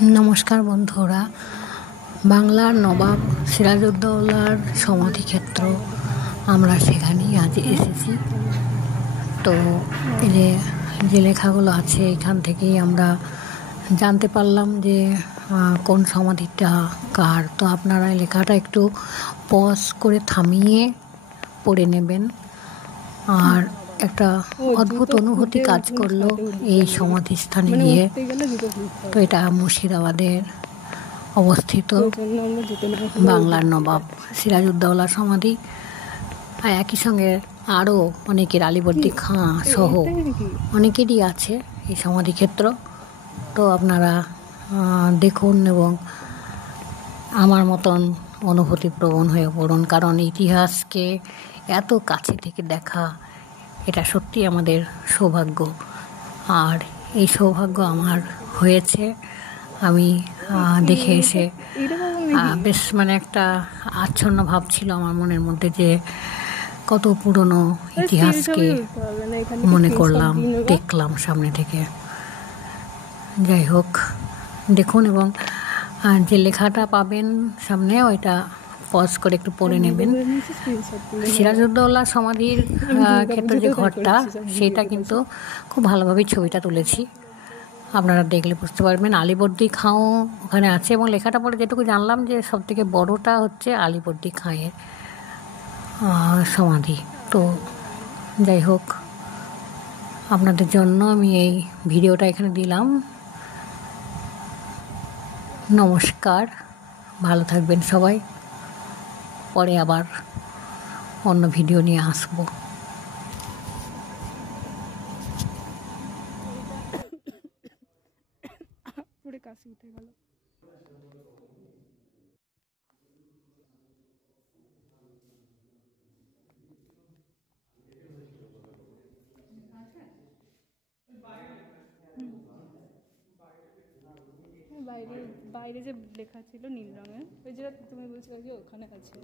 নমস্কার বন্ধুরা, বাংলার নবাব সিরাজউদ্দৌলার সমাধিক্ষেত্র আমরা সেখানেই আজ এসেছি। তো এই যে লেখাগুলো আছে এখান থেকেই আমরা জানতে পারলাম যে কোন সমাধিটা কার। তো আপনারা এই লেখাটা একটু পজ করে থামিয়ে পড়ে নেবেন। আর একটা অদ্ভুত অনুভূতি কাজ করলো এই সমাধিস্থানে গিয়ে। তো এটা মুর্শিদাবাদের অবস্থিত বাংলার নবাব সিরাজউদ্দৌলার সমাধি। আর একই সঙ্গে আরও অনেকের, আলীবর্দী খাঁ সহ অনেকেরই আছে এই সমাধিক্ষেত্র। তো আপনারা দেখুন এবং আমার মতন অনুভূতিপ্রবণ হয়ে পড়ুন, কারণ ইতিহাসকে এত কাছে থেকে দেখা এটা সত্যি আমাদের সৌভাগ্য। আর এই সৌভাগ্য আমার হয়েছে। আমি দেখে এসে বেশ একটা আচ্ছন্ন ভাব ছিল আমার মনের মধ্যে, যে কত পুরনো ইতিহাসকে মনে করলাম, দেখলাম সামনে থেকে। যাই হোক, দেখুন এবং যে লেখাটা পাবেন সামনে ওইটা পজ করে একটু পড়ে নেবেন। সিরাজউদ্দৌলা সমাধির ক্ষেত্রে যে ঘরটা, সেটা কিন্তু খুব ভালোভাবেই ছবিটা তুলেছি, আপনারা দেখলে বুঝতে পারবেন। আলীবর্দী খাঁও ওখানে আছে এবং লেখাটা পড়ে যেটুকু জানলাম যে সবথেকে বড়টা হচ্ছে আলীবর্দী খাঁয়ের সমাধি। তো যাই হোক, আপনাদের জন্য আমি এই ভিডিওটা এখানে দিলাম। নমস্কার, ভালো থাকবেন সবাই। পরে আবার অন্য ভিডিও নিয়ে আসবো। পুরো কাশি উঠে গেল। বাইরে বাইরে যে লেখা ছিল নীল রঙের, ওই যেটা তুমি বলছো ওখানে আছে।